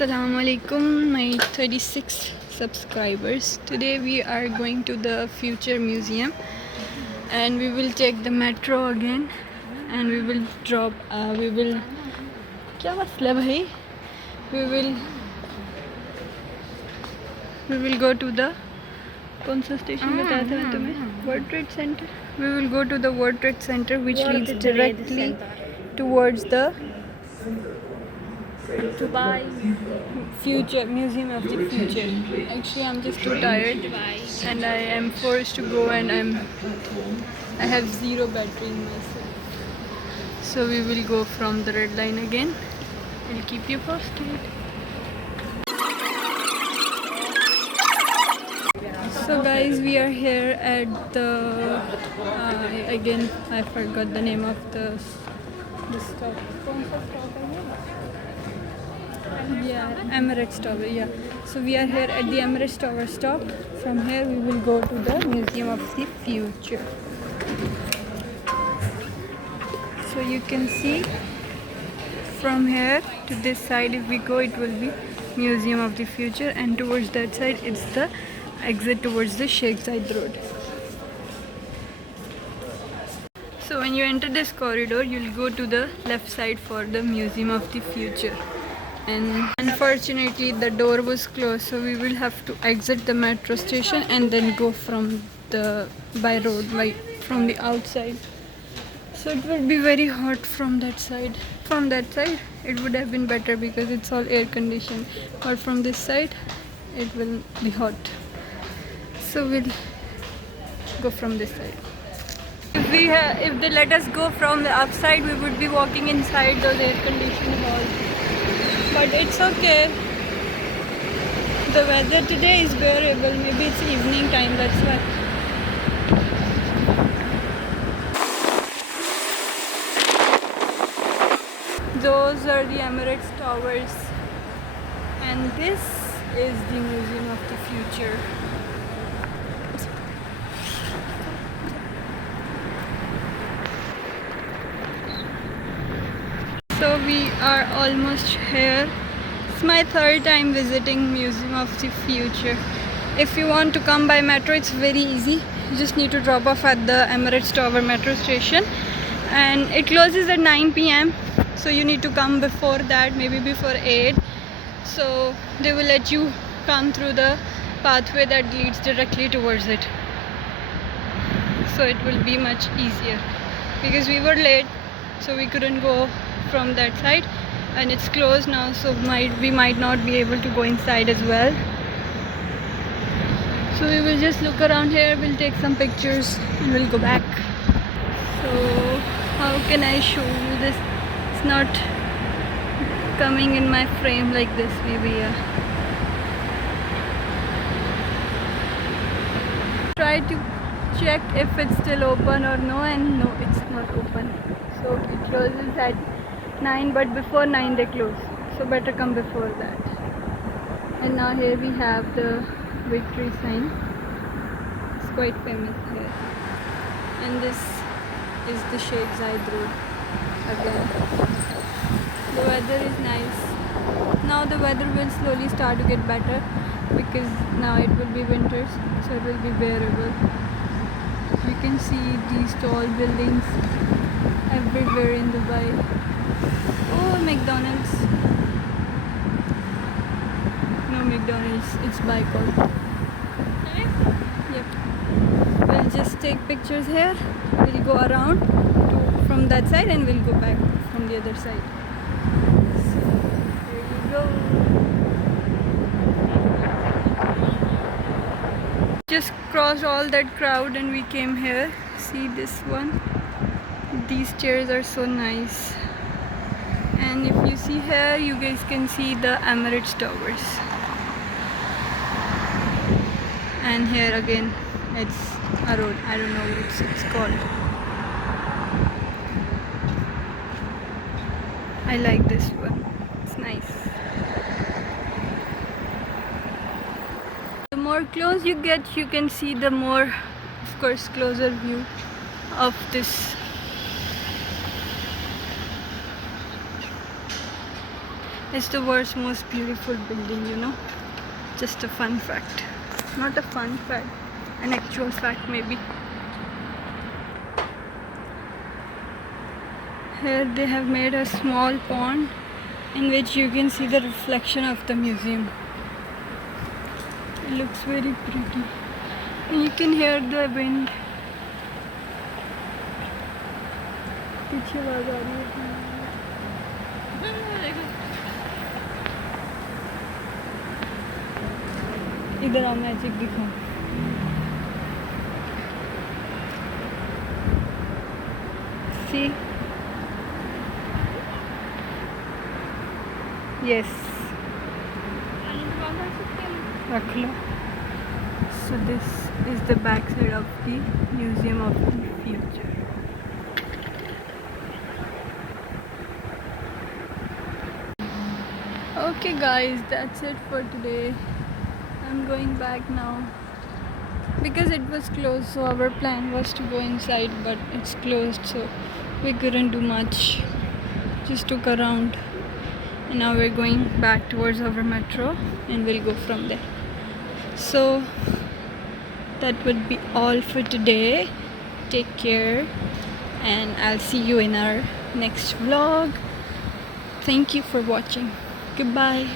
Assalamu alaikum, my 36 subscribers. Today we are going to the Future Museum and we will take the metro again and we will drop क्या मसला भाई we will go to the कौन सा station बताया था मैं तुम्हें World Trade Center. We will go to the World Trade Center which leads directly towards the Dubai. Future Museum of the Future. Actually, I'm just too tired and I am forced to go and I have zero battery in myself. So we will go from the red line again. I'll keep you posted. So guys, we are here at the again I forgot the name of the stop. कौन सा stop है ये? Yeah, Emirates Tower. Yeah. So we are here at the Emirates Tower stop. From here we will go to the Museum of the Future. So you can see from here to this side, if we go, it will be Museum of the Future, and towards that side it's the exit towards the Sheikh Zayed Road. So when you enter this corridor, you'll go to the left side for the Museum of the Future. And unfortunately the door was closed, so we will have to exit the metro station and then go from the by road, like from the outside. So it will be very hot from that side. From that side it would have been better because it's all air conditioned, but from this side it will be hot. So we'll go from this side. If they let us go from the outside, we would be walking inside those air conditioned halls. But it's okay. The weather today is bearable. Maybe it's evening time, that's why. Those are the Emirates Towers. And this is the Museum of the Future. So we are almost here. It's my third time visiting Museum of the Future. If you want to come by metro, it's very easy. You just need to drop off at the Emirates Tower metro station, and it closes at 9 p.m. So you need to come before that, maybe before 8. So they will let you come through the pathway that leads directly towards it. So it will be much easier because we were late, so we couldn't go from that side, and it's closed now, so we might not be able to go inside as well. So we will just look around here, we'll take some pictures and we'll go back. So how can I show you this? It's not coming in my frame like this, maybe. Try to check if it's still open or no, and no, it's not open. So it closes at 9, but before 9 they close, so better come before that. And now here we have the victory sign. It's quite famous here. And this is the Sheikh Zayed Road again. The weather is nice. Now the weather will slowly start to get better because now it will be winters, so it will be bearable. You can see these tall buildings everywhere in Dubai. Oh, McDonald's. No McDonald's, it's Bicol. Yep. We'll just take pictures here. We'll go around from that side and we'll go back from the other side. So, here you go. Just crossed all that crowd and we came here. See this one? These chairs are so nice. And if you see here, you guys can see the Emirates Towers. And here again, it's a road. I don't know what it's called. I like this one. It's nice. The more close you get, you can see the more, of course, closer view of this. It's the world's most beautiful building, you know. Just a fun fact. Not a fun fact, an actual fact maybe. Here they have made a small pond in which you can see the reflection of the museum. It looks very pretty. And you can hear the wind. पीछे आवाज आ रही है. इधर आओ magic दिखाओ. See? Yes. रख लो. So this is the back side of the Museum of the Future. Okay guys, that's it for today. I'm going back now because it was closed, so our plan was to go inside, but it's closed, so we couldn't do much. Just took a round, and now we're going back towards our metro and we'll go from there. So that would be all for today. Take care, and I'll see you in our next vlog. Thank you for watching. Goodbye.